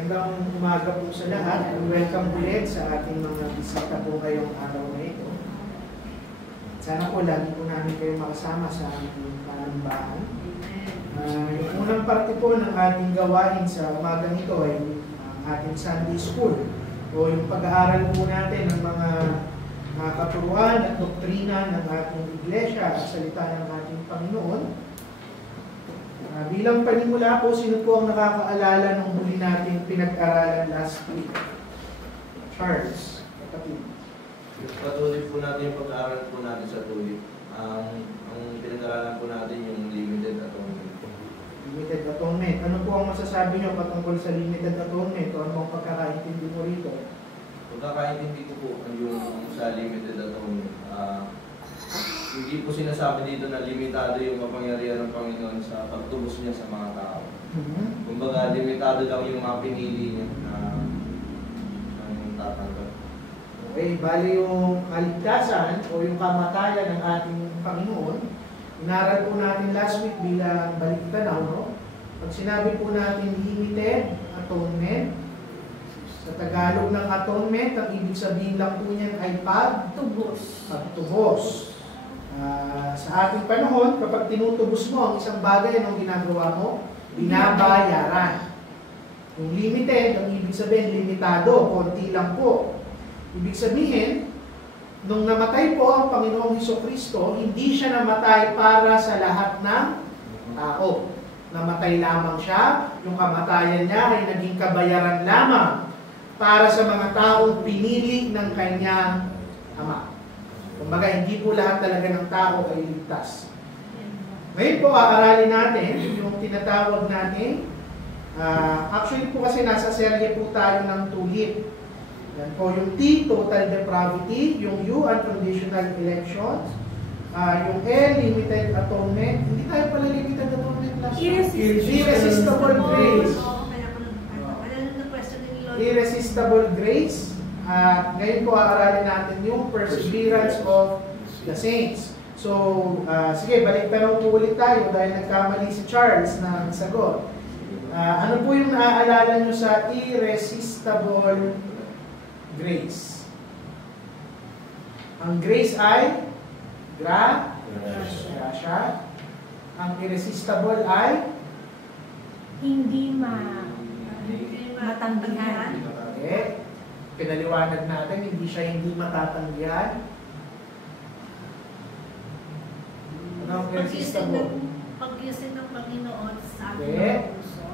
Magandang umaga po sa lahat. Welcome ulit sa ating mga bisita po ngayong araw na ito. Sana po lagi po namin kayo makasama sa aming panambahan. Yung unang parte po ng ating gawain sa umagang ito ay ang ating Sunday School o yung pag-aaral po natin ng mga katuruan at doktrina ng ating iglesia at salita ng ating Panginoon. Bilang panimula po, sino po ang nakakaalala ng huli natin pinag-aralan last week? Charles, kapatid. Patuloy po natin yung pag-aaral po natin sa tulip. Ang pinag-aralan po natin yung limited atonement. Limited atonement. Ano po ang masasabi nyo patungkol sa limited atonement? O ano ang pagkakaintindi mo rito? Pagkakaintindi ko po yung sa limited atonement. Hindi po sinasabi dito na limitado yung kapangyarihan ng Panginoon sa pagtubos niya sa mga tao. Kumbaga, limitado lang yung mga pinili niya na tatanggap. Okay, bali yung kaligtasan o yung kamatayan ng ating Panginoon, inaral po natin last week bilang balik-tanaw, no? Pag sinabi po natin limited atonement, sa Tagalog ng atonement, ang ibig sabihin lang po niyan ay pagtubos. Sa ating panahon, kapag tinutubos mo ang isang bagay, anong ginagawa mo? Binabayaran. Yung limited, ang ibig sabihin, limitado, konti lang po. Ibig sabihin, nung namatay po ang Panginoong Hesukristo, hindi siya namatay para sa lahat ng tao. Namatay lamang siya, yung kamatayan niya ay naging kabayaran lamang para sa mga taong pinili ng kanyang Ama. Kumbaga, hindi po lahat talaga ng tao ay ligtas. Ngayon po, aaralin natin yung tinatawag natin. Actually po kasi nasa serye po tayo ng tulip. Yan po yung T, total depravity. Yung U, unconditional election. Yung L, limited atonement. Hindi tayo pala limited atonement last time. Irresistible grace. Irresistible grace. Ngayon po aaralin natin yung perseverance of the saints. So, sige, balik tanong po ulit tayo dahil nagkamali si Charles ng sagot. Ano po yung naaalala nyo sa irresistible grace? Ang grace ay gracia. Ang irresistible ay hindi matanggihan. Okay. Pinaliwanag natin, hindi siya hindi matatanggihan. Ano ang irresistible? Pag-isip ng Panginoon sa ating Okay. mga puso.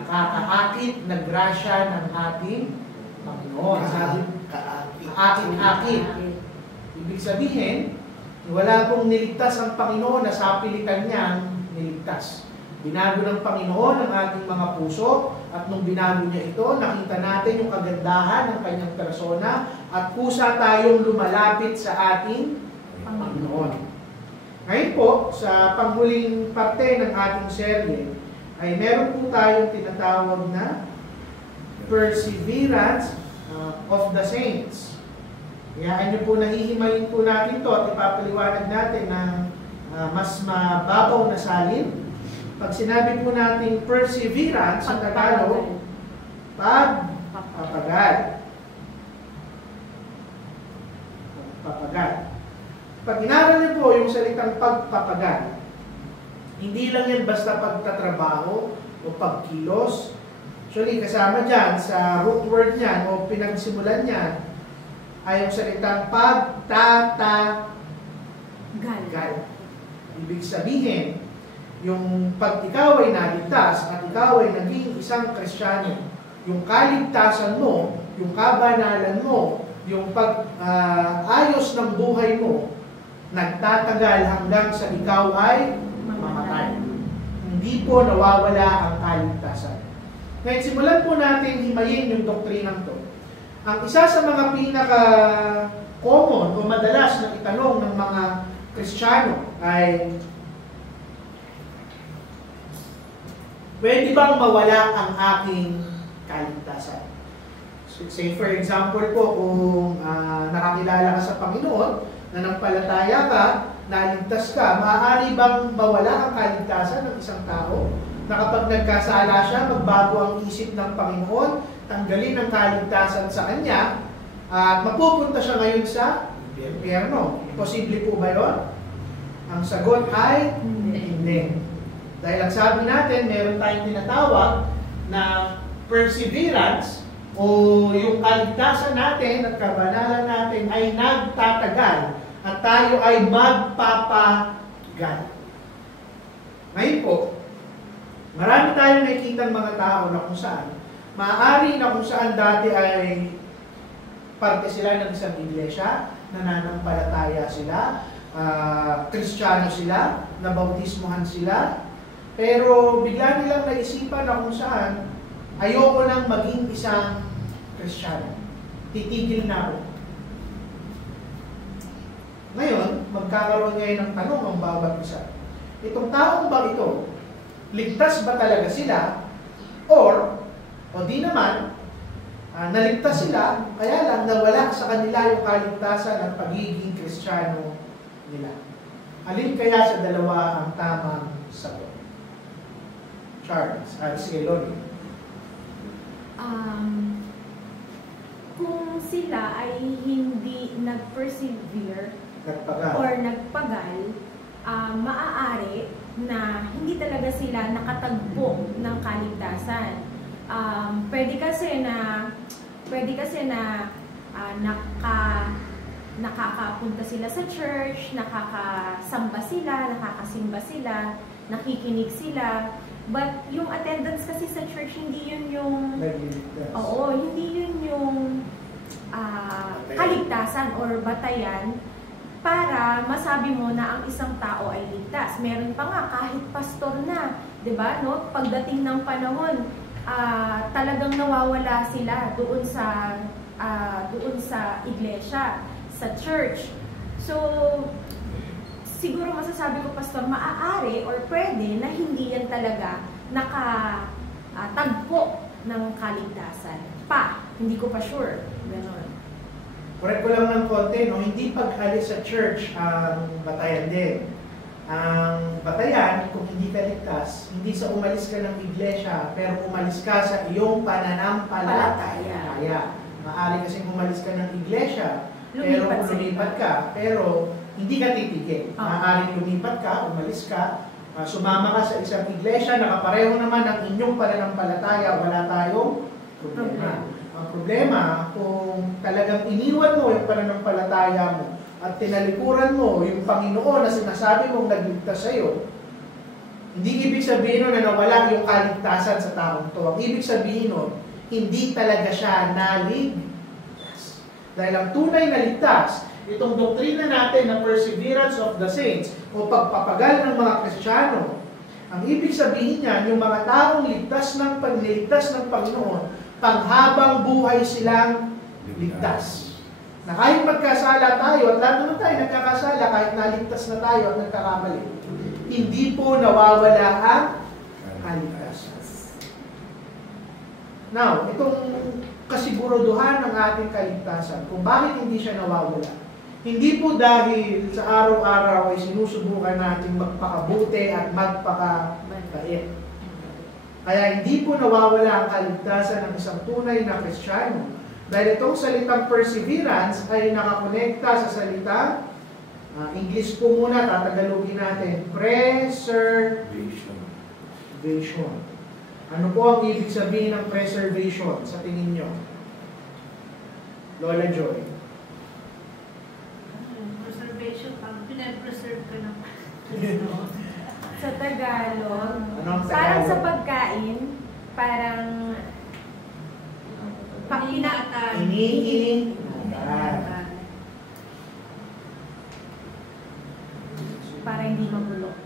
Nakakaakit na grasya ng ating Panginoon. Sabi, kaakit-akit. Ibig sabihin, wala pong niligtas ang Panginoon na sa pilitan niyang niligtas. Binago ng Panginoon ang ating mga puso at nung binago niya ito, nakita natin yung kagandahan ng kanyang persona at kusa tayong lumalapit sa ating Panginoon. Ngayon po, sa panghuling parte ng ating serye, ay meron po tayong tinatawag na perseverance of the saints. Kaya ano po, nahihimayin po natin to at ipapaliwanag natin ng mas mababaw na salin. Pag sinabi po natin perseverance sa Tagalog, pagpapagal. Pag inaral niyo po yung salitang pagpapagal, hindi lang yan basta pagtatrabaho o pagkilos. Actually, kasama dyan sa root word niyan o pinagsimulan niyan ay yung salitang pagtatagal. Ibig sabihin, yung pag ikaw ay naligtas at ikaw ay naging isang Kristiyano, yung kaligtasan mo, yung kabanalan mo, yung pag-ayos ng buhay mo, nagtatagal hanggang sa ikaw ay mamatay. Hindi po nawawala ang kaligtasan. Ngayon, simulan po natin himayin yung doktrinang to. Ang isa sa mga pinaka-common o madalas na itanong ng mga Kristiyano ay, pwede bang mawala ang aking kaligtasan? Say for example po, kung nakakilala ka sa Panginoon, nanampalataya ka, naligtas ka. Maaari bang mawala ang kaligtasan ng isang tao? Na kapag nagkasala siya, magbago ang isip ng Panginoon, tanggalin ang kaligtasan sa kanya, at mapupunta siya ngayon sa impyerno. Posible po ba yun? Ang sagot ay hindi. Dahil ang sabi natin, meron tayong tinatawag na perseverance o yung kaligtasan natin at kabanalan natin ay nagtatagal at tayo ay magpapagal. Ngayon po, marami tayong nakikitang mga tao na kung saan, maaari na kung saan dati ay parte sila ng isang iglesia, nananampalataya sila, Kristiyano sila, nabautismohan sila, pero bigla nilang naisipan na kung saan, ayoko nang maging isang Kristiyano. Titigil na ako. Ngayon, magkakaroon ngayon ng tanong ang bawat isa. Itong taong ba ito, ligtas ba talaga sila? O di naman, naligtas sila, kaya lang nawala sa kanila yung kaligtasan ng pagiging Kristiyano nila. Alin kaya sa dalawa ang tamang sagot? Charles at si Eloni. Kung sila ay hindi nag-persevere or nagpagal, maaari na hindi talaga sila nakatagpo ng kaligtasan. Pwede kasi na nakakapunta sila sa church, nakakasamba sila, nakakasimba sila, nakikinig sila. But yung attendance kasi sa church, hindi yun yung kaligtasan or batayan para masabi mo na ang isang tao ay ligtas. Meron pa nga kahit pastor na, 'di ba? No? Pagdating ng panahon, talagang nawawala sila doon sa iglesia, sa church. So siguro masasabi ko, pastor, maaari or pwede na hindi yan talaga nakatagpo ng kaligtasan. Hindi ko pa sure. Ganon. Correct ko lang ng konti, no? Hindi pag-alis sa church ang batayan din. Ang batayan, kung hindi ka ligtas, hindi sa umalis ka ng iglesia, pero umalis ka sa iyong pananampalataya. Maaari kasing umalis ka ng iglesia, pero lumipat ka, pero hindi ka titigil. Maaaring lumipat ka, umalis ka, sumama ka sa isang iglesia, nakapareho naman ang inyong pananampalataya, wala tayong problema. Ang problema, kung talagang iniwan mo yung pananampalataya mo at tinalikuran mo yung Panginoon na sinasabi mong nagligtas sa iyo, hindi ibig sabihin na nawala yung kaligtasan sa taong to. Ang ibig sabihin nun, hindi talaga siya naligtas. Dahil ang tunay na ligtas, itong doktrina natin na perseverance of the saints o pagpapagal ng mga Kristiyano, ang ibig sabihin niyan, yung mga taong ligtas ng Panginoon, panghabang buhay silang ligtas. Na kahit magkasala tayo, at lahat naman tayo nagkakasala, kahit naligtas na tayo at nagkakamali, hindi po nawawala ang kaligtasan. Now, itong kasiguruduhan ng ating kaligtasan, kung bakit hindi siya nawawala, hindi po dahil sa araw-araw ay sinusubukan natin magpakabuti at magpakabait. Kaya hindi po nawawala ang kaligtasan ng isang tunay na Kristiyano. Dahil itong salitang perseverance ay nakakonekta sa salitang, English po muna, tatagalogin natin, preservation. Ano po ang ibig sabihin ng preservation sa tingin nyo? Lola Joy. Preservation, pinapreserve ka na. Sa Tagalog, Anong Tagalog? parang sa pagkain, parang Pangingatan. Iniingatan. para hindi mabulok.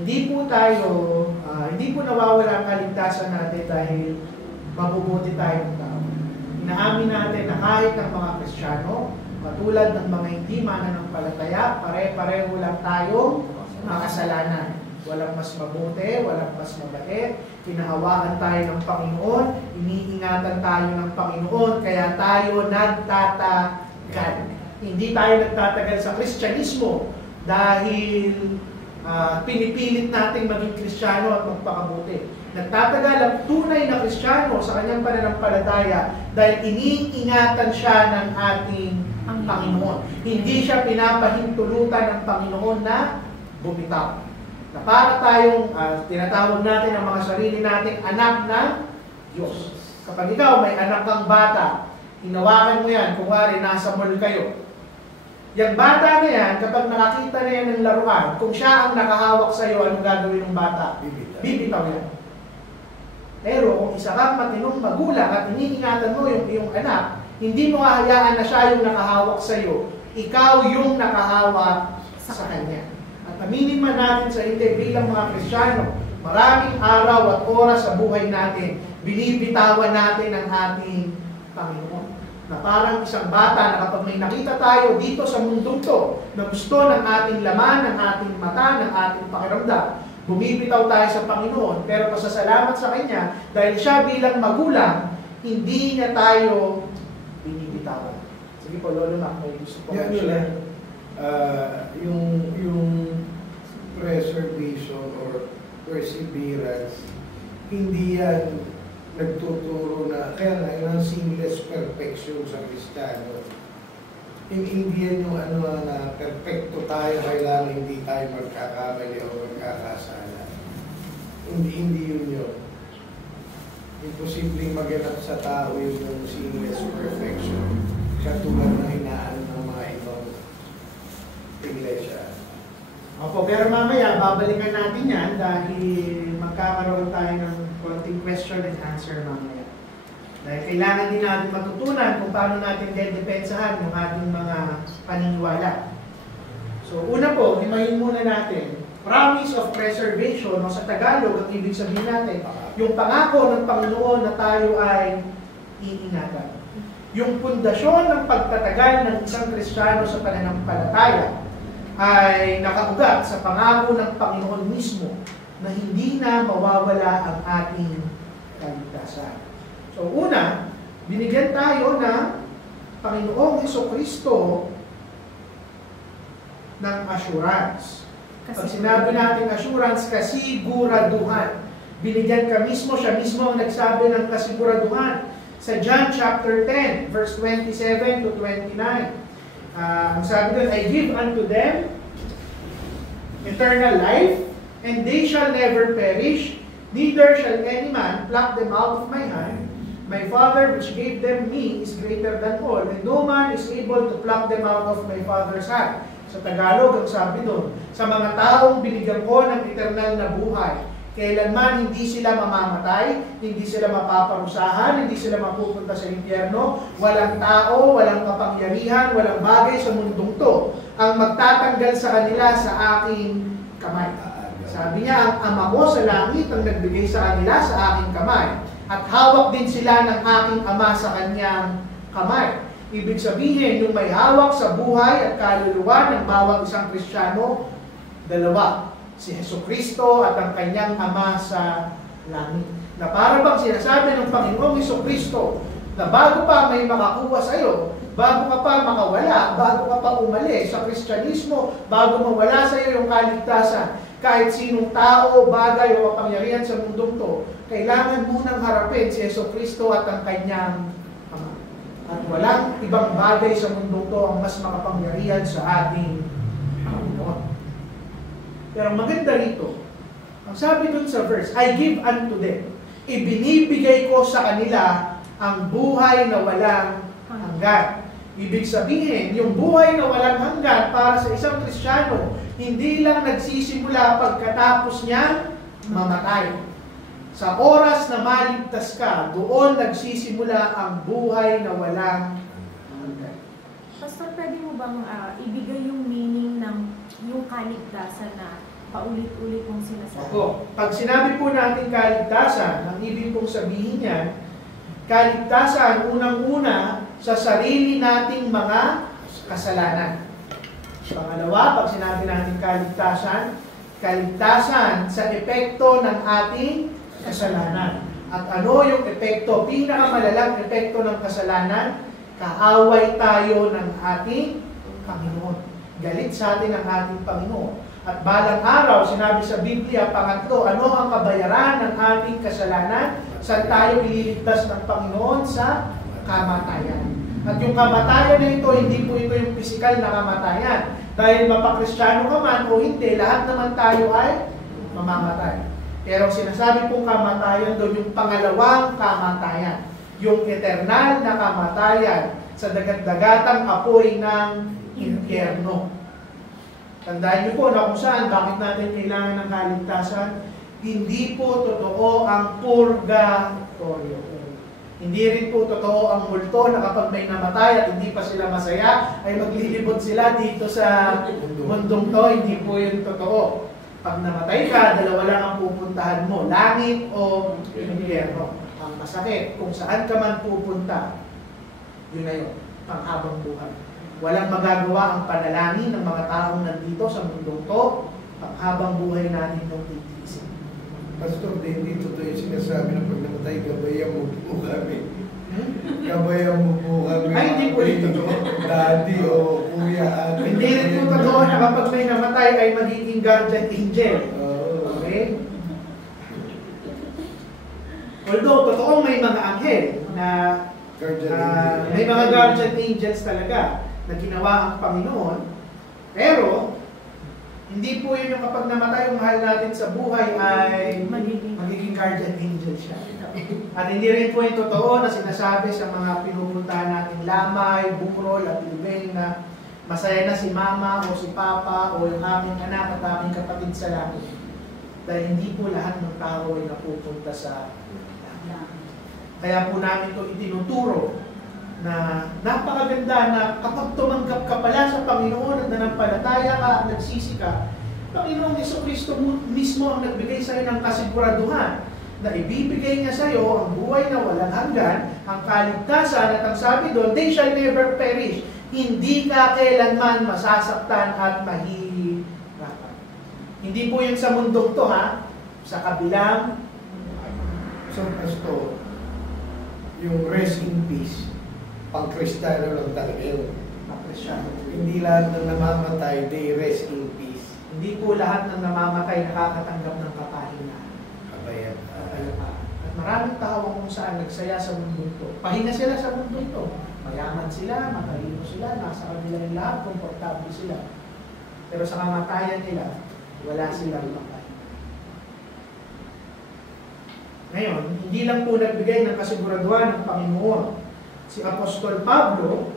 Hindi po nawawala ang kaligtasan natin dahil mabubuti tayong tao. Inaamin natin na kahit ang mga Kristiyano, katulad ng mga hindi mananampalataya, pare-pareho lang tayong makasalanan. Walang mas mabuti, walang mas mabait. Kinahawaan tayo ng Panginoon, iniingatan tayo ng Panginoon, kaya tayo nagtatagal. Hindi tayo nagtatagal sa Kristyanismo dahil pinipilit nating maging Kristiyano at magpakabuti. Nagtatagal ang tunay na Kristiyano sa kanyang pananampalataya dahil iniingatan siya ng ating Panginoon. Hindi siya pinapahintulutan ng Panginoon na bumitaw. Na para tayong tinatawag natin ang mga sarili nating anak ng Diyos. Kapag ikaw may anak kang bata, hinawakan mo yan, kunwari nasa mall kayo. Yung bata na yan, kapag nakakita na yan ng laruan, kung siya ang nakahawak sa iyo, anong gagawin ng bata? Bibitaw yan. Pero kung isa kang matinong magulang at iniingatan mo yung iyong anak, hindi mo hahayaan na siya yung nakahawak sa iyo, ikaw yung nakahawak sa kanya. At aminin man natin sa hindi bilang mga Kristiyano, maraming araw at oras sa buhay natin, binibitawan natin ang ating Panginoon. Na parang isang bata na kapag may nakita tayo dito sa mundong to, na gusto ng ating laman, ng ating mata, ng ating pakiramdam, bumibitaw tayo sa Panginoon, pero pasasalamat sa Kanya, dahil siya bilang magulang, hindi niya tayo binibitawan. Sige po, Lolo Mac, may gusto po. Yan, yung preservation or perseverance, hindi yan nagtuturo na, kaya nga, yung seamless perfection sa Kristiyano. Hindi yan yung na perfecto tayo, kailangan hindi tayo magkakamali o magkakasala. Hindi yun. Imposibleng maganap sa tao yung seamless perfection. Katulad na hinaan ng mga ibang iglesia. Opo, pero mamaya, babalikan natin yan dahil magkakaroon tayo ng konting question and answer mamaya. Dahil kailangan din natin matutunan kung paano natin dedepensahan yung ating mga paniniwala. So, una po, himayin muna natin, promise of preservation, o sa Tagalog, ang ibig sabihin natin, yung pangako ng Panginoon na tayo ay iingatan. Yung pundasyon ng pagtatagal ng isang Kristiyano sa pananampalataya ay nakaugat sa pangako ng Panginoon mismo na hindi na mawawala ang ating kaligtasan. So una, binigyan tayo ng Panginoong Hesukristo ng assurance. Pag sinabi natin assurance, kasiguraduhan. Binigyan ka mismo, siya mismo ang nagsabi ng kasiguraduhan. Sa John chapter 10, verse 27 to 29. Ang sabi doon, I give unto them eternal life, and they shall never perish, neither shall any man pluck them out of my hand. My Father which gave them me is greater than all, and no man is able to pluck them out of my Father's hand. Sa Tagalog, ang sabi doon, sa mga taong binigyan ko ng eternal na buhay, kailanman hindi sila mamamatay, hindi sila mapaparusahan, hindi sila mapupunta sa impyerno, walang tao, walang kapangyarihan, walang bagay sa mundong to ang magtatanggal sa kanila sa aking kamay. Sabi niya, ang Ama ko sa langit ang nagbigay sa kanila sa aking kamay, at hawak din sila ng aking Ama sa kanyang kamay. Ibig sabihin, yung may hawak sa buhay at kaluluwa ng bawat isang Kristiyano, dalawa. Si Hesukristo at ang kanyang Ama sa langit. Na para bang sinasabi ng Panginoong Hesukristo na bago pa may makakuha sa iyo, bago ka pa makawala, bago ka pa umalis sa Kristyanismo, bago mawala sa iyo yung kaligtasan, kahit sinong tao, bagay o kapangyarihan sa mundong to, kailangan munang harapin si Hesukristo at ang kanyang Ama. At walang ibang bagay sa mundong to ang mas makapangyarihan sa ating Panginoon. Pero maganda rito, ang sabi dun sa verse, I give unto them. Ibinibigay ko sa kanila ang buhay na walang hanggan. Ibig sabihin, yung buhay na walang hanggan para sa isang Kristiyano, hindi lang nagsisimula pagkatapos niya mamatay. Sa oras na maligtas ka, doon nagsisimula ang buhay na walang hanggan. Pastor, pwede mo bang ibigay yung meaning ng yung kaligtasan na paulit-ulit mong sinasabi? Opo. Pag sinabi po natin kaligtasan, ang ibig pong sabihin niyan, kaligtasan unang-una sa sarili nating mga kasalanan. Pangalawa, pag sinabi natin kaligtasan, kaligtasan sa epekto ng ating kasalanan. At ano yung epekto? Pinakamalalang epekto ng kasalanan, kaaway tayo ng ating Panginoon. Galit sa atin ang ating Panginoon. At balang araw, sinabi sa Biblia, pangatlo, ano ang kabayaran ng ating kasalanan? Saan tayo ililigtas ng Panginoon? Sa kamatayan. At yung kamatayan na ito, hindi po ito yung physical na kamatayan. Dahil mapakristyano ka man o hindi, lahat naman tayo ay mamamatay. Pero sinasabi pong kamatayan doon, yung pangalawang kamatayan. Yung eternal na kamatayan sa dagat-dagatang apoy ng impyerno. Tandaan niyo po na kung saan, bakit natin kailangan ng kaligtasan? Hindi po totoo ang purgatorio. Hindi rin po totoo ang multo na kapag may namatay at hindi pa sila masaya, ay maglilibot sila dito sa mundong to. Hindi po yun totoo. Pag namatay ka, dalawa lang ang pupuntahan mo, langit o impyerno. Ang masakit, kung saan ka man pupunta, yun na yun, panghabang buhay. Walang magagawa ang panalangin ng mga taong nandito sa mundong to, panghabang buhay natin ng titiisin. Pastor, hindi totoo yung sinasabi na pag namatay, gabayan mo po kami. Gabayan mo po kami. Ay, hindi po ito totoo. Daddy o kuya, ate. Hindi rin po totoo na kapag may namatay ay magiging guardian angel. Okay? Although, totoong may mga anghel na may mga guardian angels talaga na ginawa ang Panginoon, pero hindi po yun yung kapag namatay yung mahal natin sa buhay ay magiging guardian angel siya. At hindi rin po yung totoo na sinasabi sa mga pinupuntahan natin Lamay, Bukrol at Libeng na masaya na si mama o si papa o yung aming anak at aming kapatid sa langit. Dahil hindi po lahat ng tao ay napupunta sa langit. Kaya po namin ito itinuturo na napakaganda na kapag tumanggap ka pala sa Panginoon at nanampalataya ka at nagsisi ka, Panginoong Jesucristo mismo ang nagbigay sa iyo ng kasiguraduhan na ibibigay niya sa iyo ang buhay na walang hanggan, ang kaligtasan at ang sabi doon, they shall never perish. Hindi ka kailanman masasaktan at mahihirapan. Hindi po yun sa mundong to, ha? Sa kabilang. So, Pastor, yung rest in peace, pang-Kristiyano lang talaga yun. Hindi lahat ng namamatay, they rest in peace. Hindi po lahat ng namamatay nakakatanggap ng kapahinga. Kabayan. At maraming tao kung saan nagsaya sa mundo ito. Pahinga sila sa mundo ito. Mayaman sila, matalino sila, nasa kanila yung lahat, komportable sila. Pero sa kamatayan nila, wala silang kapahinga. Ngayon, hindi lang po nagbigay ng kasiguraduhan ng Panginoon. Si Apostol Pablo,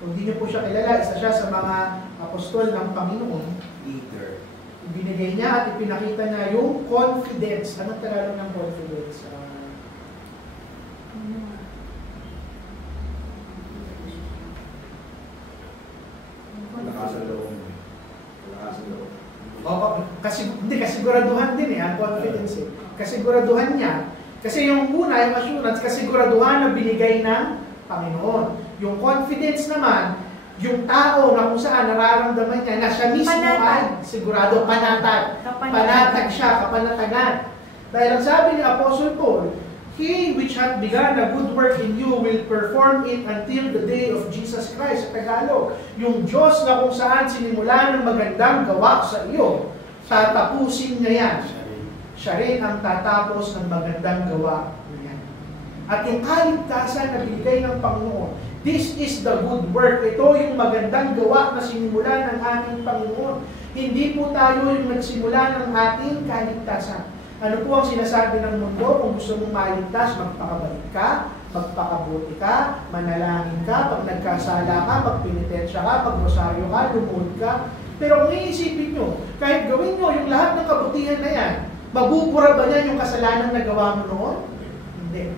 kung hindi niyo po siya kilala, isa siya sa mga apostol ng Panginoon. Leader. Ibinigay niya at ipinakita niya yung confidence. Anong Tagalog ng confidence? Lakasan loob. Lakasan loob. Hindi, kasiguraduhan din ang confidence eh. Kasiguraduhan niya. Kasi yung una, yung assurance, kasiguraduhan na binigay ng Panginoon. Yung confidence naman, yung tao na kung saan nararamdaman niya na siya mismo ay sigurado, panatag. Panatag siya, kapanatagan. Dahil ang sabi ni Apostle Paul, He which hath begun a good work in you will perform it until the day of Jesus Christ. Sa Tagalog, yung Diyos na kung saan sinimulan ng magandang gawa sa iyo, tatapusin niya yan. Siya rin ang tatapos ng magandang gawa niya. At yung kaligtasan na binigay ng Panginoon, this is the good work. Ito yung magandang gawa na sinimulan ng ating Panginoon. Hindi po tayo yung nagsimula ng ating kaligtasan. Ano po ang sinasabi ng mundo? Kung gusto mong maligtas, magpakabait ka, magpakabuti ka, manalangin ka, pag nagkasala ka, magpinitensya ka, magrosaryo ka, lumuhod ka. Pero kung iisipin nyo, kahit gawin nyo yung lahat ng kabutihan na yan, mabubura ba yan yung kasalanan na gawa mo noon? Hindi.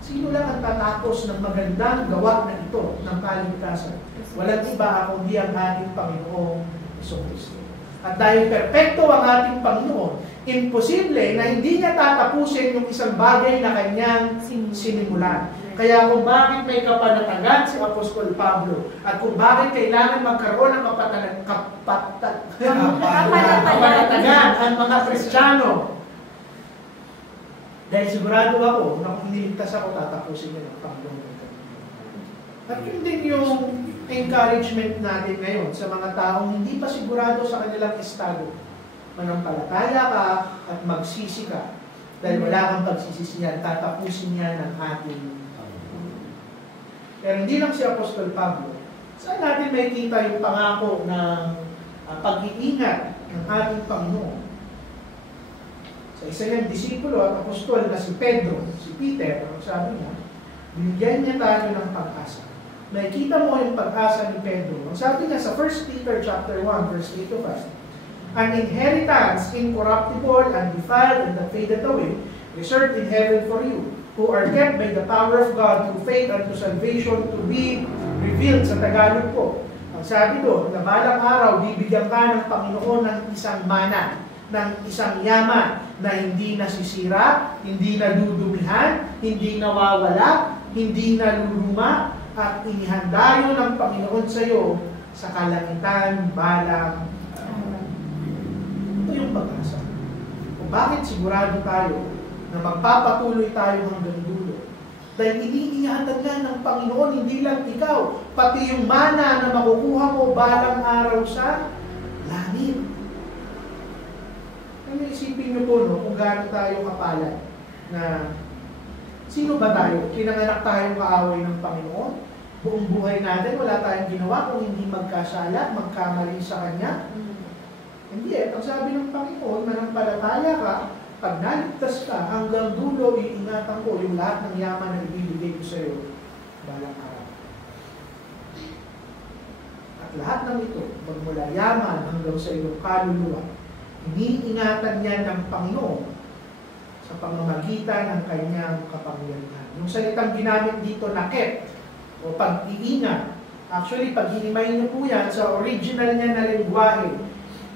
Sino lang ang tatapos ng magandang gawa na ito ng kaligtasan? Walang iba kundi ang ating Panginoong Jesucristo. At dahil perpekto ang ating Panginoon, imposible na hindi niya tatapusin yung isang bagay na kanyang sinimulan. Kaya kung bakit may kapanatagan si Apostol Pablo at kung bakit kailangan magkaroon ng kapanatagan ang mga Kristiyano, dahil sigurado ako na kung iniligtas ako, tatapusin niya ng Panginoon. At yun din yung encouragement natin ngayon sa mga taong hindi pa sigurado sa kanilang estado. Manampalataya ka at magsisi ka. Dahil wala kang pagsisisihan, tatapusin niya ng ating Pero hindi lang si Apostol Pablo. Saan natin makikita yung pangako ng pag-iingat ng ating Panginoon? Sa isa niyang disipulo at apostol na si Pedro, si Peter, sabi niya, binigyan niya tayo ng pag-asa. Nakikita mo yung pag-asa ni Pedro. Ang sabi niya sa 1 Peter chapter 1, verse 8 to 5, an inheritance incorruptible, undefiled, and that fadeth away, reserved in heaven for you, who are kept by the power of God through faith unto salvation to be revealed. Sa Tagalog po, ang sabi doon, na balang araw, bibigyan ka ng Panginoon ng isang mana, ng isang yaman na hindi nasisira, hindi nadudumihan, hindi nawawala, hindi naluluma, at inihanda yun ng Panginoon sa iyo sa kalangitan balang araw. Ito yung pag-asa. Kung bakit sigurado tayo na magpapatuloy tayo hanggang dulo. Dahil iniingatan yan ng Panginoon, hindi lang ikaw, pati yung mana na makukuha mo balang araw sa langit. Ano isipin niyo po, no, kung gaano tayo kapalad na sino ba tayo? Pinanganak tayong kaaway ng Panginoon? Buong buhay natin, wala tayong ginawa kung hindi magkasala, magkamali sa Kanya? Hindi eh. Ang sabi ng Panginoon, manampalataya ka, pag naligtas ka, hanggang dulo, iingatan ko yung lahat ng yaman na ibibigay ko sa iyo balang araw. At lahat ng ito, magmula yaman hanggang sa iyong kaluluwa, iniingatan niya ng Panginoon sa pamamagitan ng kanyang kapangyarihan. Yung salitang ginamit dito na kept o pag-iingat, actually pag hinimay niyo po yan sa original niya na lengguwahe,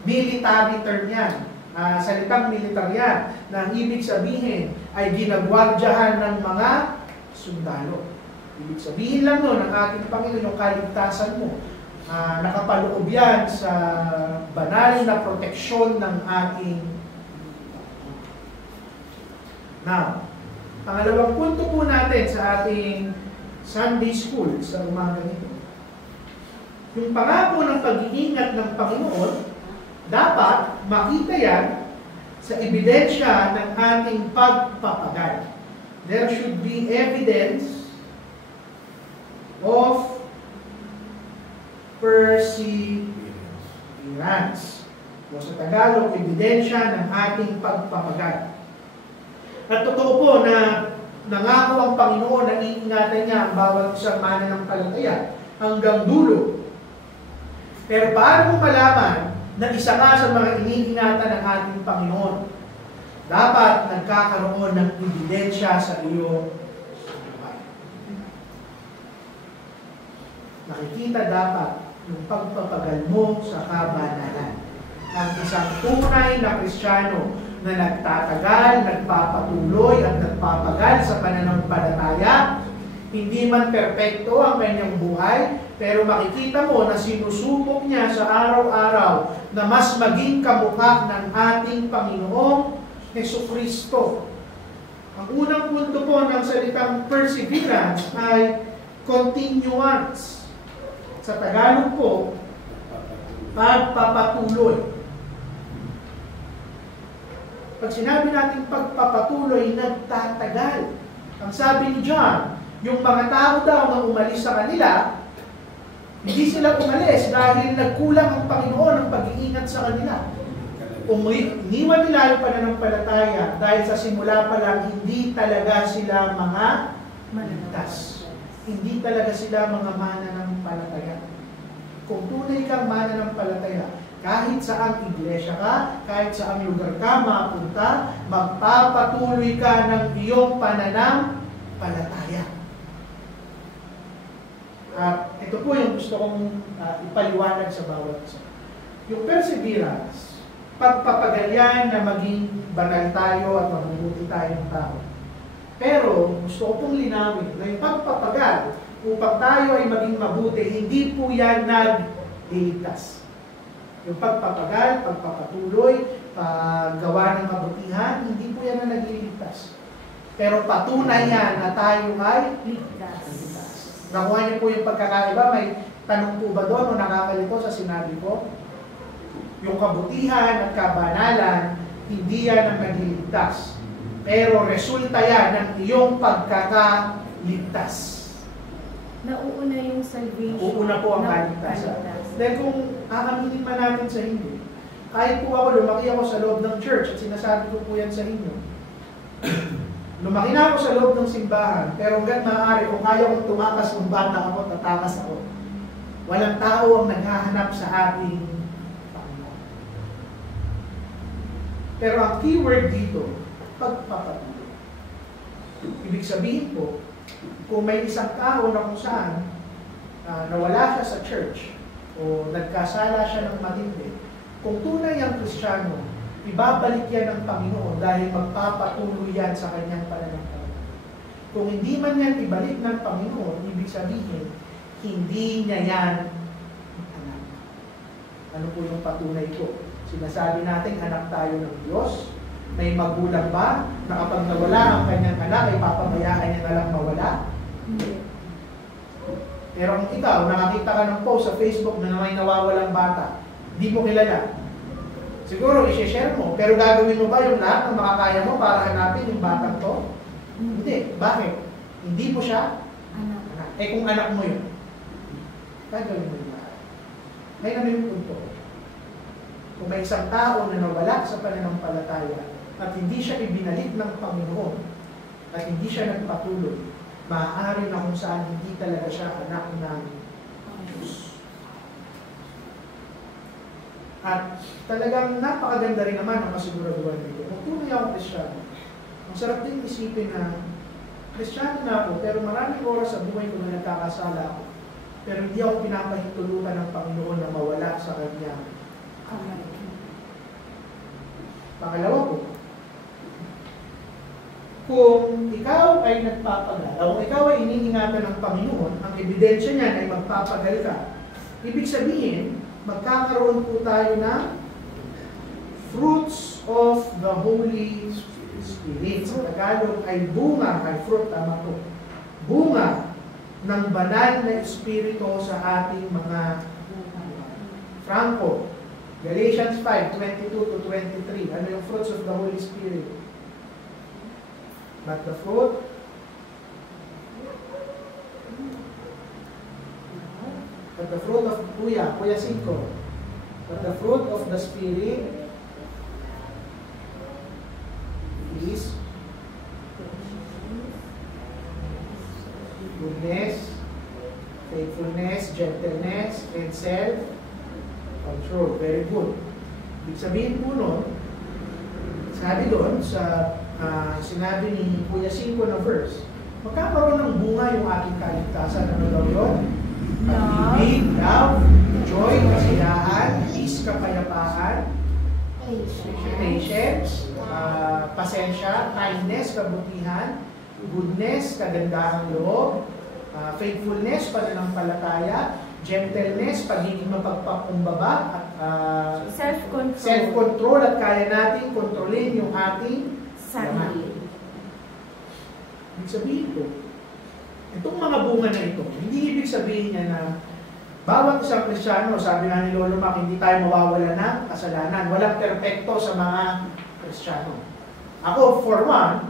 military term yan. Salitang militar yan, na ang ibig sabihin ay ginagwardyahan ng mga sundalo. Ibig sabihin lang nun, ng ating Panginoon, yung kaligtasan mo, nakapaloob yan sa banal na proteksyon ng ating. Now, pangalawang punto po natin sa ating Sunday School sa umaga nito. Yung pangako ng pag-iingat ng Panginoon, dapat makita yan sa ebidensya ng ating pagpapagal. There should be evidence of perseverance. O sa Tagalog, ebidensya ng ating pagpapagal. At totoo po na nangako ang Panginoon na iingatan niya ang bawat isang mananampalataya hanggang dulo. Pero paano mo malaman na isa ka sa mga iniingatan ng ating Panginoon? Dapat nagkakaroon ng ebidensya sa iyong buhay. Nakikita dapat yung pagpapagal mo sa kabanalan. Ang isang tunay na Kristiyano na nagtatagal, nagpapatuloy at nagpapagal sa pananampalataya, hindi man perpekto ang kanyang buhay, pero makikita mo na sinusubok niya sa araw-araw na mas maging kamukha ng ating Panginoong Jesucristo. Ang unang punto po ng salitang perseverance ay continuance. Sa Tagalog po, pagpapatuloy. Pag sinabi natin pagpapatuloy, nagtatagal. Ang sabi ni John, yung mga tao daw na umalis sa kanila, hindi sila umalis dahil nagkulang ang Panginoon ng pag-iingat sa kanila. Iniwan nila yung pananampalataya dahil sa simula pa lang hindi talaga sila mga maligtas. Hindi talaga sila mga mananampalataya. Kung tunay kang mananampalataya, kahit saang iglesia ka, kahit saang lugar ka mapunta, magpapatuloy ka ng iyong pananampalataya. At ito po yung gusto kong ipaliwanag sa bawat isa. Yung perseverance, pagpapagalyan na maging banal tayo at mabubuti tayong tao. Pero gusto ko pong linawin na yung pagpapagal upang tayo ay maging mabuti, hindi po yan nagliligtas. Yung pagpapagal, pagpapatuloy, paggawa ng mabutihan, hindi po yan na nagliligtas. Pero patunay yan na tayo ay ligtas. Nakuha niyo po yung pagkakaiba? May tanong po ba doon o nakakalito sa sinabi ko? Yung kabutihan at kabanalan, hindi yan ang nagliligtas. Pero resulta yan ng iyong pagkakaligtas. Nauuna yung salvation. Uuna po ang kaligtasan. Dahil kung aaminin man natin sa inyo, kahit po ako, lumaki ako sa loob ng church at sinasabi ko po yan sa inyo. Lumaki na ako sa loob ng simbahan, pero hanggat maaari, kung ayaw kong tumakas ng bata ako, tatakas ako. Walang tao ang naghahanap sa ating Panginoon. Pero ang keyword dito, pagpapatuloy. Ibig sabihin po, kung may isang tao na kung saan nawala siya sa church o nagkasala siya ng matindi, kung tunay ang Kristiyano, ibabalik yan ng Panginoon dahil magpapatuloy yan sa kanyang pananampalataya. Kung hindi man yan ibalik ng Panginoon, ibig sabihin, hindi niya yan anak. Ano po yung patunay ko? Sinasabi natin, anak tayo ng Diyos. May magulang ba na kapag nawala ang kanyang anak, ay papabayaan niya na lang mawala? Hindi. Pero kung ikaw, nakakita ka ng post sa Facebook na may nawawalang bata, di mo kilala. Siguro, i-share mo. Pero gagawin mo ba yung lahat ng makakaya mo para hanapin yung batang to? Hindi. Bakit? Hindi mo siya Anak. anak. Eh kung anak mo yun, gagawin mo yung lahat. May namin punto. Kung may isang tao na nawala sa pananampalataya at hindi siya ibinalik ng Panginoon at hindi siya nagpatuloy, maaari na kung saan hindi talaga siya anak ng Diyos. At talagang napakaganda rin naman ang kasiguraduhan nito. Kung tunay ako Kristiyano, ang sarap din isipin na Kristiyano na ako, pero maraming oras sa buhay ko na nagkakasala ako. Pero hindi ako pinapahintulutan ng Panginoon na mawala sa Kanya. Pangalawa po, kung ikaw ay nagpapagal, o kung ikaw ay iniingatan ng Panginoon, ang ebidensya niyan ay magpapagal ka. Ibig sabihin, magkakaroon po tayo ng fruits of the Holy Spirit. Sa Tagalog ay bunga, ay fruit, tama po. Bunga ng banal na Espiritu sa ating mga Franco. Galatians 5:22-23. Ano yung fruits of the Holy Spirit? But the fruit of Kuya 5. But the fruit of the Spirit is goodness, faithfulness, gentleness, and self-control. Very good. Ibig sabihin po nun, sabi doon sa sinabi ni Kuya 5 na verse, magkakaroon ng bunga yung ating kaligtasan. Ano daw yun? Pag-ibig, love, joy, kasiyahan, peace, kapayapaan, patience, pasensya, kindness, kabutihan, goodness, kagandahang loob, faithfulness, pananampalataya, gentleness, pagiging mapagpakumbaba, at self-control at kaya natin kontrolin yung ating sarili. Ibig sabihin ko, itong mga bunga na ito, hindi ibig sabihin niya na bawat isang Kristiyano, sabi nga ni Lolo Mac, hindi tayo mawawala ng kasalanan. Walang perpekto sa mga Kristiyano. Ako, for one,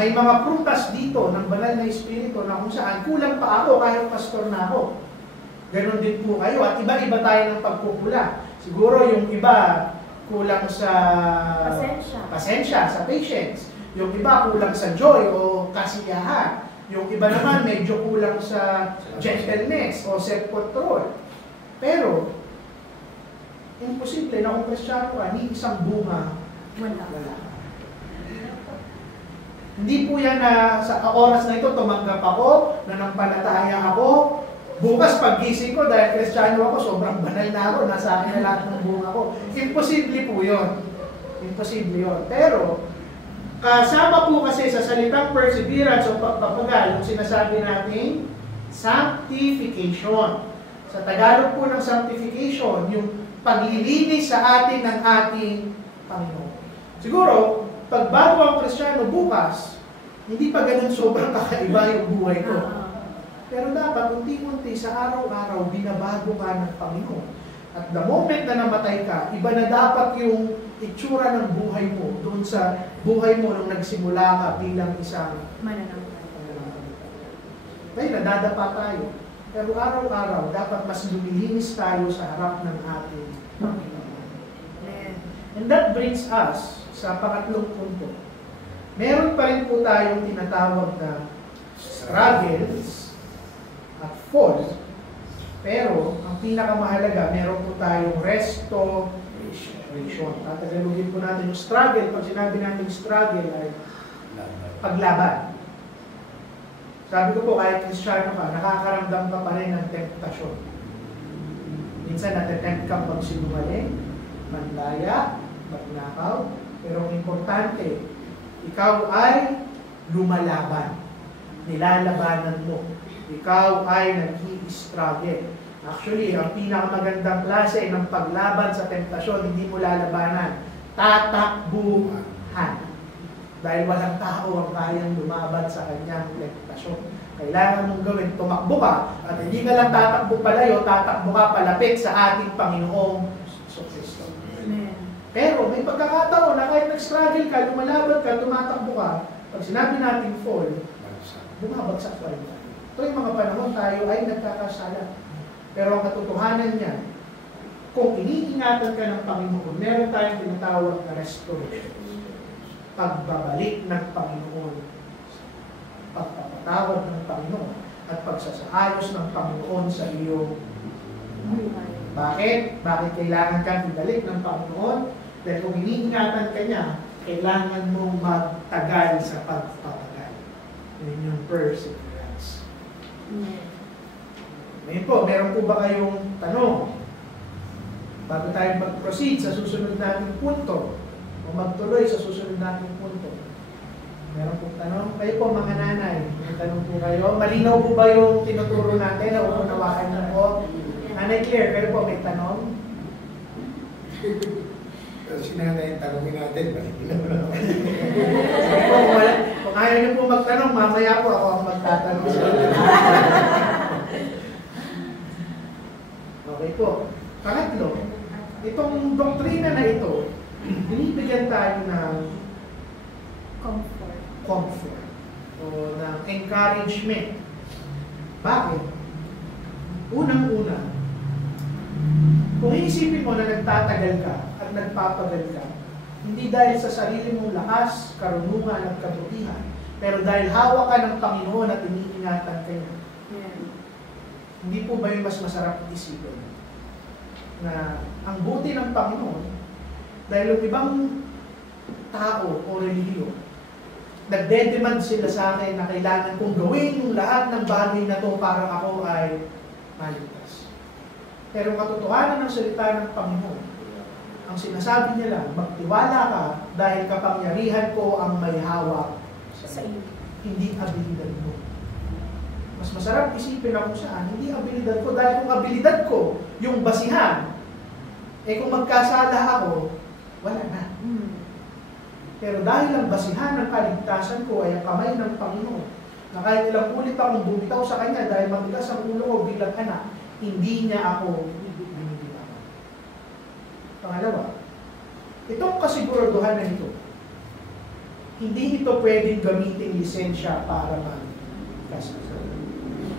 may mga prutas dito ng banal na Espiritu na kung saan kulang pa ako kahit pastor na ako. Ganon din po kayo. At iba-iba tayo ng pagkukula. Siguro yung iba kulang sa pasensya, sa patience. Yung iba kulang sa joy o kasiyahan. Yung iba naman medyo kulang sa gentleness o self-control. Pero, imposible na kung Kristiyano ka, ni isang bunga, wala. Hindi po yan na sa oras na ito tumanggap ako, nanampalataya ako, bukas paggising ko dahil Kristiyano ako, sobrang banal na ako, nasa akin na lahat ng bunga ko. Imposible po yun. Imposible yun. Pero, kasama po kasi sa salitang perseverance o pagpapagal, yung sinasabi natin, sanctification. Sa Tagalog po ng sanctification, yung paglilinis sa atin ng ating Panginoon. Siguro, pag bago ang Kristiyano bukas, hindi pa ganun sobrang kakaiba yung buhay ko. Pero dapat unti-unti sa araw-araw, binabago ka ng Panginoon. At the moment na namatay ka, iba na dapat yung itsura ng buhay mo doon sa buhay mo nung nagsimula ka bilang isang Mananampalataya. kaya nadadapa tayo. Pero araw-araw, dapat mas lumilinis tayo sa harap ng ating Panginoon. And that brings us sa pangatlong punto. Meron pa rin po tayong tinatawag na struggles at falls. Pero, ang pinakamahalaga, meron po tayong restoration. Tatagalogin po natin yung struggle. Pag sinabi natin struggle ay paglaban. Sabi ko po, kahit Kristiyano ka, nakakaramdam ka pa rin ng temptasyon. Minsan natatempt kang magsinungaling, mandaya, magnakaw, pero ang importante, ikaw ay lumalaban. Nilalabanan mo. Ikaw ay nag-i-struggle. Actually, ang pinakamagandang klase ng paglaban sa temptasyon, hindi mo lalabanan. Tatakbuhan. Dahil walang tao ang kayang lumaban sa kanyang temptasyon. Kailangan mong gawin, tumakbo ka, at hindi ka lang tatakbo palayo, tatakbo ka palapit sa ating Panginoong Kristo. Pero may pagkakataon na kahit nag-struggle ka, lumalaban ka, tumatakbo ka, pag sinabi natin fall, bumabagsak pa rin. Ito yung mga panahon tayo ay nagkakasala. Pero ang katotohanan niya, kung iniingatan ka ng Panginoon, meron tayong tinatawag na restoration. Pagbabalik ng Panginoon, pagpapatawad ng Panginoon, at pagsasaayos ng Panginoon sa iyong buhay. Bakit? Bakit kailangan kang ibalik ng Panginoon? Dahil kung iniingatan ka niya, kailangan mong magtagal sa pagpapagal. Yun yung perseverance. Ngayon po, meron po ba kayong tanong? Bago tayo mag-proceed sa susunod nating punto, o magtuloy sa susunod nating punto. Meron po tanong? Kayo po mga nanay, may tanong po kayo. Malinaw po ba yung tinuturo natin na unawakan niyo po? Nanay Claire, kayo po may tanong? Si nanay, tanongin natin. Kung ayaw niyo po magtanong, mamaya po ako ang magtatanong. Okay po. Pangatlo, itong doktrina na ito, binibigyan tayo ng comfort o ng encouragement. Bakit? Unang-una, kung iisipin mo na nagtatagal ka at nagpapagal ka, hindi dahil sa sarili mong lakas, karunungan at kabutihan, pero dahil hawak ka ng Panginoon at iniingatan ka niya. Hindi po ba yung mas masarap isipin? Na ang buti ng Panginoon, dahil yung ibang tao o relihiyon, nagdedemand sila sa akin na kailangan kong gawin yung lahat ng bagay na to para ako ay maligtas. Pero katotohanan ng salita ng Panginoon, ang sinasabi niya lang, magtiwala ka dahil kapangyarihan ko ang may hawak sa iyo. Hindi abilidad mo. Mas masarap isipin ako saan, hindi abilidad ko. Dahil kung abilidad ko, yung basihan, kung magkasala ako, wala na. Pero dahil ang basihan ng kaligtasan ko ay ang kamay ng Panginoon, na kahit ilang ulit akong bumitaw sa Kanya dahil matigas ang ulo ko bilang anak, hindi niya ako binibitawan. Pangalawa, itong kasiguraduhan na ito, hindi ito pwedeng gamitin lisensya para magkasala.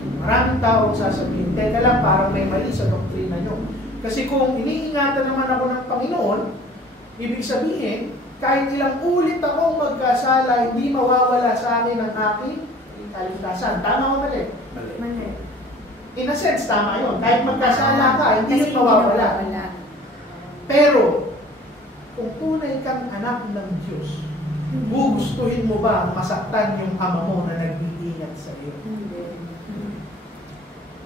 Maraming tao sasabihin, teka lang, parang may mali sa doktrina nyo. Kasi kung iniingatan naman ako ng Panginoon, ibig sabihin, kahit ilang ulit akong magkasala, hindi mawawala sa akin ang aking kaligtasan. Tama o mali? Mali. In a sense, tama yun. Kahit magkasala ka, hindi yun mawawala. Pero, kung tunay kang anak ng Diyos, gugustuhin mo ba masaktan yung ama mo na nag-iingat sa iyo?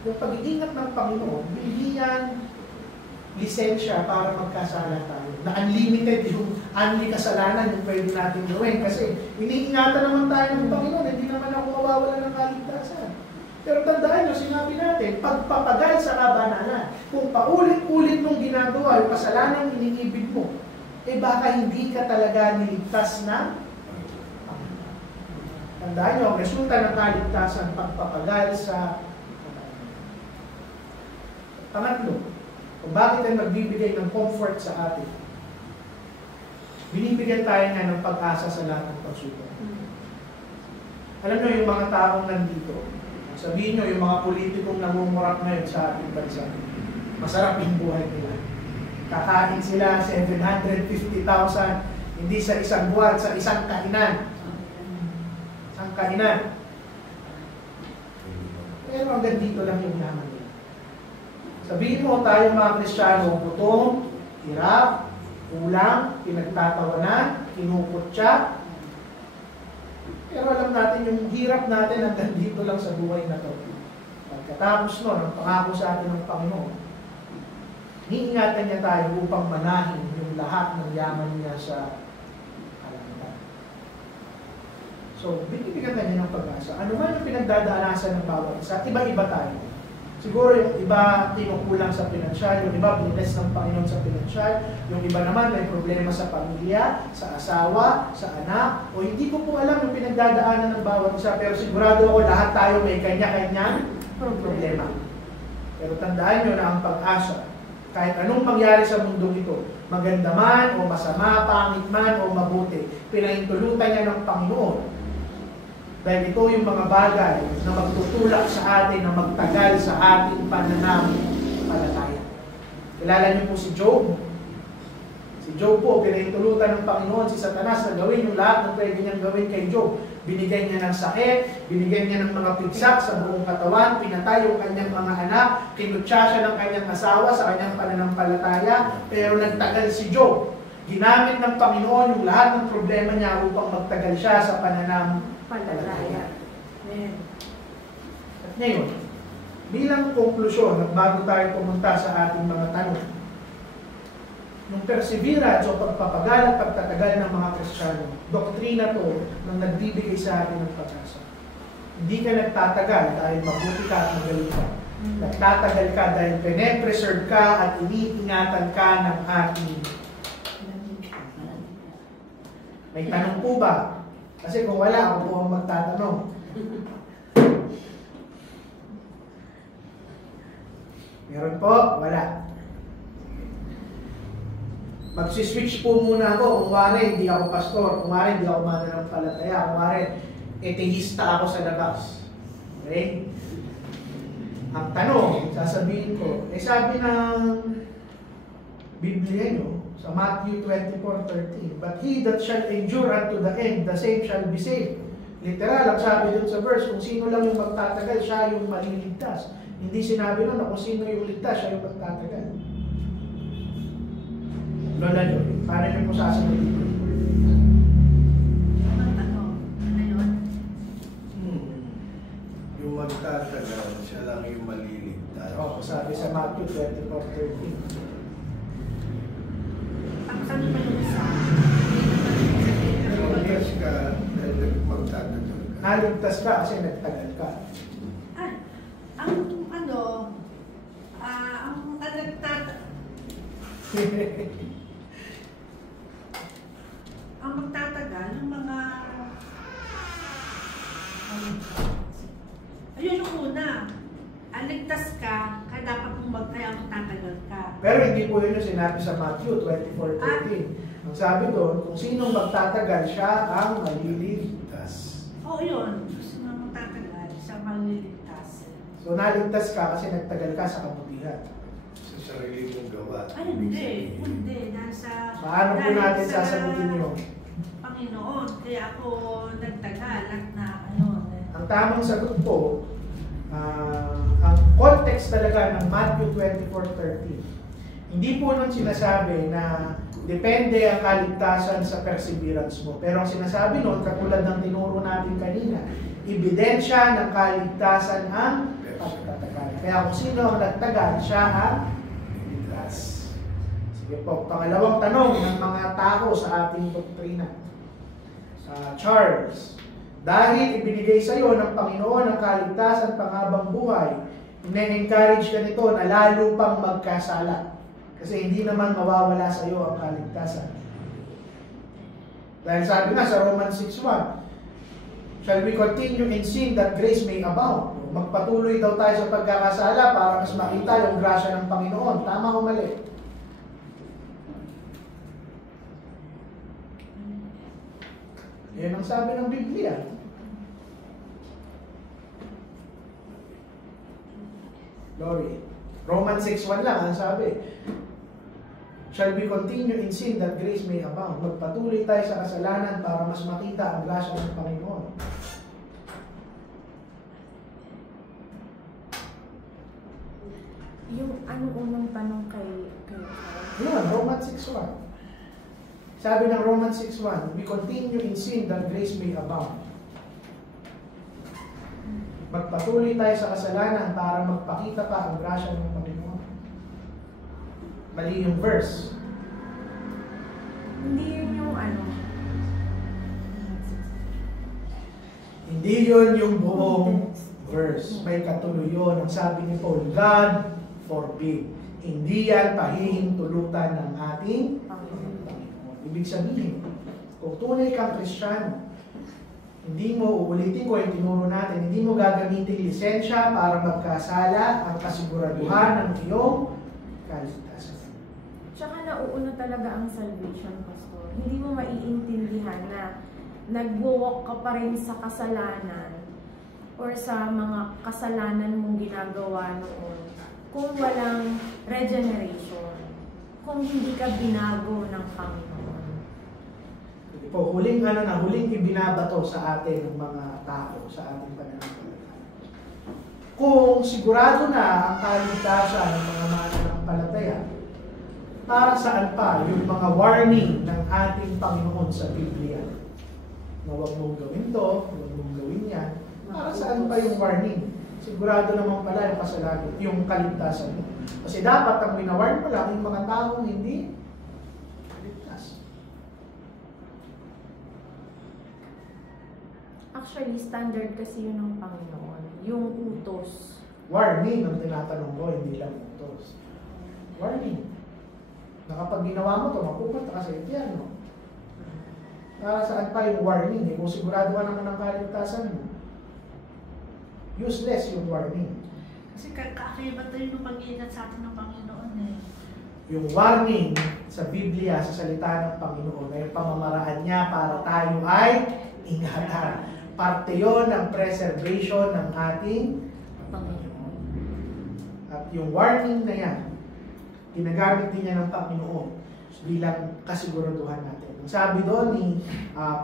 Yung pag-iingat ng Panginoon, hindi yan lisensya para magkasala tayo. Na unlimited yung unli kasalanan yung pwede natin gawin. Kasi iniingatan naman tayo ng Panginoon, hindi naman ako mawawala ng kaligtasan. Pero tandaan nyo, sinabi natin, pagpapagal sa kabanalan. Kung paulit-ulit mong ginagawa yung kasalanang iniibig mo, baka hindi ka talaga niligtas na Panginoon. Tandaan nyo, ang resulta ng kaligtasan, pagpapagal sa Pangatlo, kung bakit ay magbibigay ng comfort sa atin, binibigyan tayo nga ng pag-asa sa lahat ng pagsubok. Alam nyo, yung mga taong nandito, sabihin nyo, yung mga politikong namumurap ngayon sa ating bansa, masarap yung buhay nila. Kakain sila 750,000, hindi sa isang buwan, sa isang kainan. Isang kainan. Pero hanggang dito lang yung yaman nila. Sabihin mo, tayo mga Kristiyano, gutom, hirap, kulang, pinagtatawanan, kinukutya. Pero alam natin, yung hirap natin hanggang dito lang sa buhay na to. Pagkatapos nun, ang pangako sa atin ng Panginoon, iingatan niya tayo upang manahin yung lahat ng yaman niya sa kalangitan. So, binibigyan niya ng pag-asa. Ano man yung pinagdadaanasan ng bawat isa, iba-iba tayo. Siguro yung iba kinukulang sa pinansyal, yung iba bless ng Panginoon sa pinansyal, yung iba naman may problema sa pamilya, sa asawa, sa anak, o hindi ko po alam yung pinagdadaanan ng bawat isa, pero sigurado ako lahat tayo may kanya-kanyang problema. Pero tandaan nyo na ang pag-asa, kahit anong mangyari sa mundong ito, maganda man o masama, pangit man o mabuti, pinahintulutan niya ng Panginoon. Dahil ito yung mga bagay na magtutulak sa atin, na magtagal sa ating pananampalataya. Kilala niyo po si Job? Si Job po, pinahintulutan ng Panginoon si Satanas na gawin yung lahat ng pwede niyang gawin kay Job. Binigyan niya ng sakit, binigyan niya ng mga pigsak sa buong katawan, pinatay yung kanyang mga anak, kinutsa siya ng kanyang asawa sa kanyang pananampalataya, pero nagtagal si Job. Ginamit ng Panginoon yung lahat ng problema niya upang magtagal siya sa pananampalataya. At ngayon, bilang konklusyon, at bago tayo pumunta sa ating mga tanong, yung perseverance o pagpapagal at pagtatagal ng mga Kristiyano, doktrina to ng nagbibigay sa atin ng pag-asa. Hindi ka nagtatagal dahil mabuti ka at magaling ka. Nagtatagal ka dahil pine-preserve ka at iniingatan ka ng ating. May tanong po ba? Kasi kung wala, ako po ang magtatanong. Meron po? Wala. Magsiswitch po muna ako. Kung wari, hindi ako pastor. Kung wari, hindi ako mananampalataya. Kung wari, atheista ako sa labas. Okay? Ang tanong, sasabihin ko, sabi ng Biblia nyo, sa Matthew 24:13, but he that shall endure unto the end, the same shall be saved. Literal, ang sabi dun sa verse, kung sino lang yung magtatagal, siya yung maliligtas. Hindi sinabi nun na kung sino yung ligtas, siya yung magtatagal. Lola nyo, paano nyo po sasabihin? Yung magtatagal, siya lang yung maliligtas. Oo, sabi sa Matthew 24:13. Ano ba yung isa? Naligtas ka, dahil magtatagal ka. Naligtas ka kasi nagtagal ka. Ang ang magtatagal, yung mga ayun yung una. Ang ligtas ka, kaya dapat mong magkaya magtatagal ka. Pero hindi po yun yung sinabi sa Matthew 24:13. Ang sabi doon, kung sinong magtatagal, siya ang maliligtas. Oo, yun. Sino magtatagal, siya maliligtas. So naligtas ka kasi nagtagal ka sa kabutihan. Sa sarili mong gawa. Ay, hindi. Hindi. Nasa... Paano po natin sasagutin yun? Panginoon. Kaya ako nagtagal at na ano. Ang tamang sagot po, ang context talaga ng Matthew 24:13. Hindi po nung sinasabi na depende ang kaligtasan sa perseverance mo. Pero ang sinasabi nun, katulad ng tinuro natin kanina, ebidensya ng kaligtasan ang pagtatagal. Kaya kung sino ang nagtagal, siya ang ligtas. Sige po, pangalawang tanong ng mga tao sa ating doktrina. Charles, dahil ibinigay sa iyo ng Panginoon ang kaligtasan panghabang buhay, ine-encourage ka nito na lalo pang magkasala. Kasi hindi naman mawawala sa iyo ang kaligtasan. Dahil sabi nga sa Romans 6:1, Shall we continue in sin that grace may abound? Magpatuloy daw tayo sa pagkakasala para mas makita yung grasya ng Panginoon. Tama o mali? Yan ang sabi ng Biblia. Glory. Romans 6:1 lang ang sabi. Shall we continue in sin that grace may abound? Magpatuloy tayo sa kasalanan para mas makita ang grasya ng Panginoon. Yung ano unang tanong kay Yun, Romans 6:1. Sabi ng Romans 6:1, we continue in sin that grace may abound. Magpatuloy tayo sa kasalanan para magpakita pa ang grasya ng Panginoon. Mali yung verse. Hindi yun yung ano. Hindi yun yung buong verse. May katuloy yun. Ang sabi ni Paul, God forbid. Hindi yan pahihintulutan ng ating Panginoon. Ibig sabihin, kung tunay kang Kristiyano, hindi mo, uulitin ko yung tinuro natin, hindi mo gagamitin lisensya para magkasala ang kasiguraduhan ng iyong kaligtasan. Tsaka nauuna talaga ang salvation, Pastor. Hindi mo maiintindihan na nagwo-walk ka pa rin sa kasalanan or sa mga kasalanan mong ginagawa noon kung walang regeneration, kung hindi ka binago ng Panginoon. Po, huling ibinabato sa atin ng mga tao sa ating pananampalataya. Kung sigurado na ang kaligtasan ng mga mananampalataya, para saan pa yung mga warning ng ating Panginoon sa Biblia? Na huwag mong gawin to, huwag mong gawin yan. Para saan pa yung warning? Sigurado naman pala yung kasalanan, yung kaligtasan mo. Kasi dapat ang winawarn mo lang yung mga taong hindi ligtas. Actually, standard kasi yun ng Panginoon. Yung utos. Warning ang tinatanong ko, hindi lang utos. Warning. Na kapag ginawa mo ito, mapupunta ka sa impyerno. Para saan pa yung warning? Kung sigurado ka naman ng kaligtasan mo, useless yung warning. Kasi kakaiba tayo nung mag-iingat sa atin ng Panginoon eh. Yung warning sa Biblia, sa salita ng Panginoon, ay pamamaraan niya para tayo ay ingatan. Parte yon ng preservation ng ating Panginoon. At yung warning na yan, ginagamit din niya ng Panginoon bilang kasiguraduhan natin. Ang sabi doon ni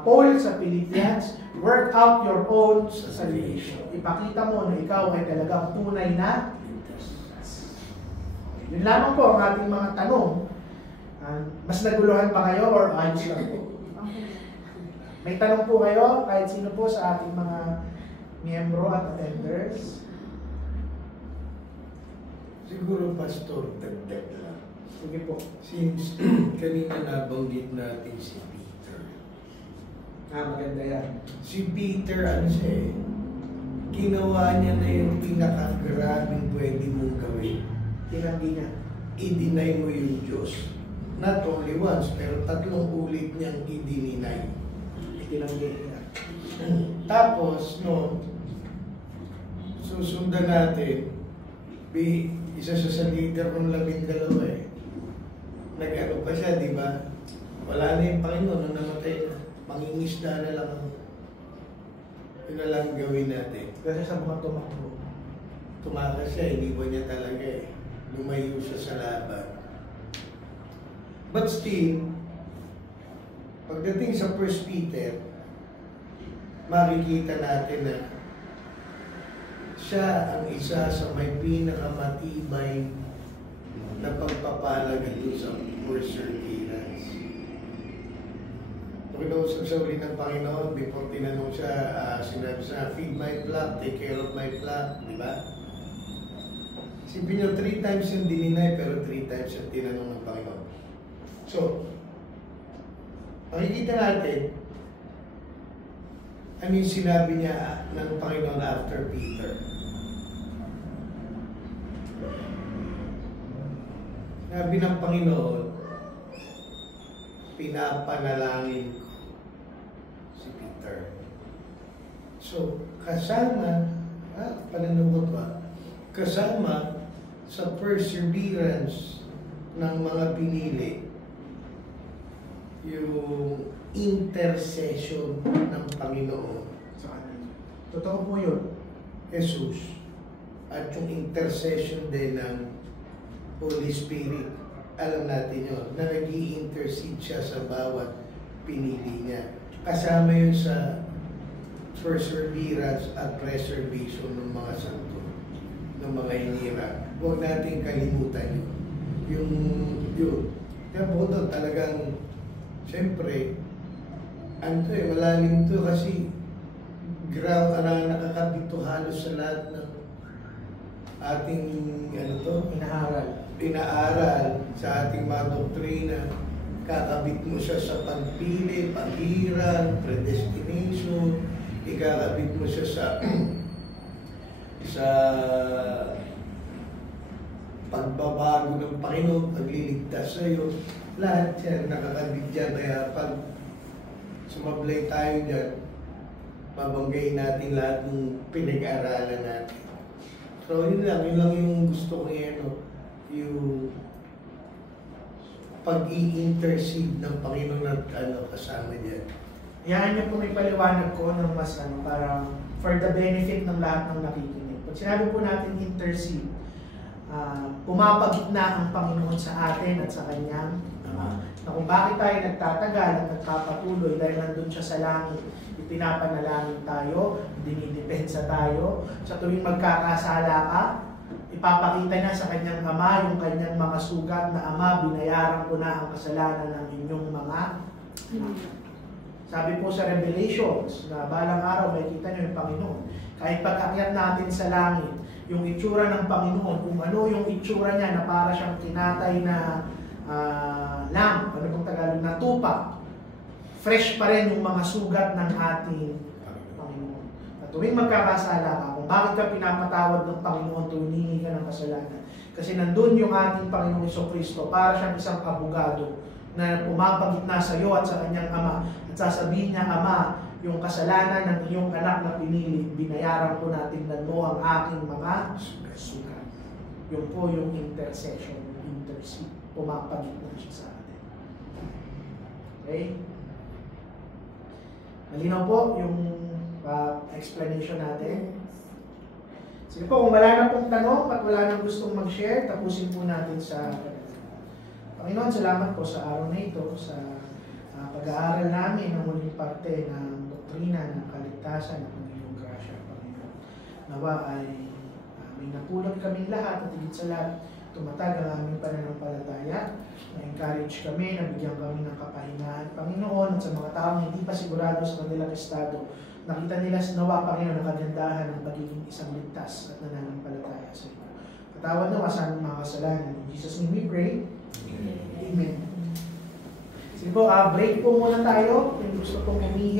Paul sa Philippians, work out your own salvation. Ipakita mo na ikaw ay talagang tunay na ligtas. Yun lamang po ang ating mga tanong. Mas naguluhan pa kayo or ayos lang po? May tanong po kayo, kahit sino po sa ating mga miyembro at attenders? Siguro, Pastor, dagdag lang. Sige po. Since kanina nabanggit natin si Peter. Maganda yan. Si Peter, ano siya eh, ginawa niya na yung pinakagrabing pwede mong gawin. Tinanggi niya. I-deny mo yung Diyos. Not only once, pero 3 ulit niyang i-deny. Tinanggi niya. Tapos, no, susundan natin, isa sa leader ng 12 eh. Nag-ano pa siya, di ba? Wala na yung Panginoon nung namatay na. Mangingisda na lang ang yun na lang gawin natin. Kasi sa mga tumakbo. Tumakas siya, iniwan niya talaga eh. Lumayo siya sa laban. But still, pagdating sa 1 Peter, makikita natin na siya ang isa sa may pinakamatibay na pagpapalag ito sa perseverance. Kinausap sa uli ng Panginoon, before tinanong siya, sinabi siya, feed my flock, take care of my flock, di ba? Sipin niyo, 3 times yung dininay, pero 3 times yung tinanong ng Panginoon. So, makikita natin, ano yung sinabi niya ng Panginoon after Peter? Sabi ng Panginoon, pinapanalangin ko si Peter. So, kasama, pananukot ba? Kasama sa perseverance ng mga pinili, yung intercession ng Panginoon. Sa kanan. Totoo po yun. Jesus. At yung intercession din ng Holy Spirit. Alam natin yun, na nag-i-intercede siya sa bawat pinili niya. Kasama yun sa perseverance at preservation ng mga santo, ng mga hinirang. Huwag natin kalimutan yun. Yun. Kaya po doon talagang, siyempre, malalim to kasi nakakabit to halos sa lahat ng ating inaaral sa ating mga doktrina. Kakabit mo siya sa pagpili, paghiran, predestination, ikakabit mo siya sa pagbabago ng Panginoon, pagliligtas sa iyo. Lahat yan nakakabit dyan. Kaya pag sumablay tayo dyan, babanggayin natin lahat ng pinag-aaralan natin. So yun lang yung gusto ko yung pag-i-intercede ng Panginoon at kasama dyan. Yan niyo po may paliwanag ko ng mas para for the benefit ng lahat ng nakikinig. Pag sinabi po natin intercede, pumapagitna ang Panginoon sa atin at sa Kanyang Ama. Na kung bakit tayo nagtatagal at nagpapatuloy dahil nandun siya sa langit, ipinapanalangin tayo, dinidepensa tayo, sa tuwing magkakasala ka, ipapakita niya sa Kanyang Ama yung Kanyang mga sugat na Ama, binayaran ko na ang kasalanan ng inyong mga Sabi po sa Revelations na balang araw may kita niyo yung Panginoon. Kahit pag-akyat natin sa langit, yung itsura ng Panginoon, kung ano yung itsura niya na para siyang tinatay na lamp, ano pong Tagalog, na tupa, fresh pa rin yung mga sugat ng ating Panginoon. At tuwing magkakasala ka, kung bakit ka pinapatawad ng Panginoon tuwing hihingi ka ng kasalanan, kasi nandun yung ating Panginoong Jesucristo para siyang isang abogado na pumapagitna sa iyo at sa Kanyang Ama at sasabihin niya, Ama, yung kasalanan ng iyong anak na pinili, binayaran ko na, tingnan mo ang aking mga sugat. Yun po yung intercession, intercede, pumapagitna siya sa atin. Okay? Malinaw po yung explanation natin. Sige po, kung wala na pong tanong at wala nang gustong mag-share, tapusin po natin sa Panginoon, salamat po sa araw na ito, sa pag-aaral namin ng muling parte ng doktrina ng kaligtasan ng iyong grasya, Panginoon. Nawa ay may napulot kaming lahat at higit sa lahat, tumatag ang aming pananampalataya. Na-encourage kami, nabigyan kami ng kapahingahan, Panginoon, at sa mga taong hindi pa sigurado sa kanilang estado, nakita nila sa nawa, Panginoon, ang kagandahan ng pagiging isang ligtas at nananampalataya sa iyo. Patawad na sa aming mga kasalanan. In Jesus' name we pray. Amen. Sige po, break po muna tayo. Kung gusto pong umihi.